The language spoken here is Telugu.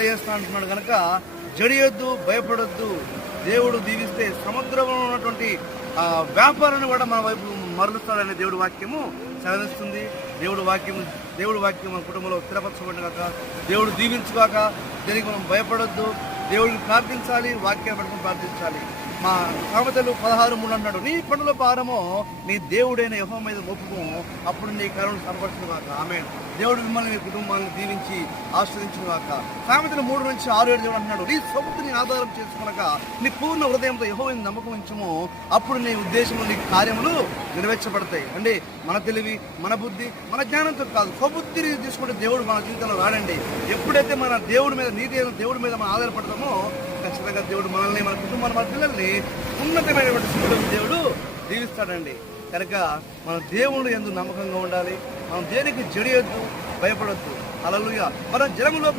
తెలియజేస్తా అంటున్నాడు కనుక జడియొద్దు, భయపడొద్దు. దేవుడు దీవిస్తే సముద్రంలో ఉన్నటువంటి వ్యాపారాన్ని కూడా మన వైపు మరలుస్తాడనే దేవుడి వాక్యము సెలవిస్తుంది. దేవుడి వాక్యం మన కుటుంబంలో స్థిరపరచబడిగాక, దేవుడు దీవించుగాక. దీనికి మనం భయపడొద్దు, దేవుడిని ప్రార్థించాలి, వాక్యాన్ని పట్టుకుని ప్రార్థించాలి. మా సామెతలు 16:3 అన్నాడు, నీ పనుల భారము నీ దేవుడైన యెహోవా మీద మోపుము, అప్పుడు నీ కరుణను కనపరచుగాక. ఆమేన్. దేవుడు మిమ్మల్ని, మీ కుటుంబాలను దీవించి ఆశ్రయించుగాక. సామెతలు 3-6 దేవుడు అంటున్నాడు, నీ సొమ్ముని ఆధారం చేసుకునక నీ పూర్ణ హృదయంతో యెహోవాని నమ్మకం ఉంచుము, అప్పుడు నీ ఉద్దేశంలో నీ కార్యములు నెరవేర్చబడతాయి. అంటే మన తెలివి, మన బుద్ధి, మన జ్ఞానంతో కాదు, స్వబుద్ధిని తీసుకుంటే దేవుడు మన జీవితంలో రాడండి. ఎప్పుడైతే మన దేవుడి మీద, నీతి అయిన దేవుడి మీద మనం ఆధారపడతామో ఖచ్చితంగా దేవుడు మనల్ని, మన కుటుంబాన్ని, మన పిల్లల్ని ఉన్నతమైనటువంటి స్థితిలో దేవుడు దీవిస్తాడండి. కనుక మన దేవుడు యందు నమ్మకంగా ఉండాలి. మనం దేనికి జడియొద్దు, భయపడొద్దు. హల్లెలూయా. మన జనములో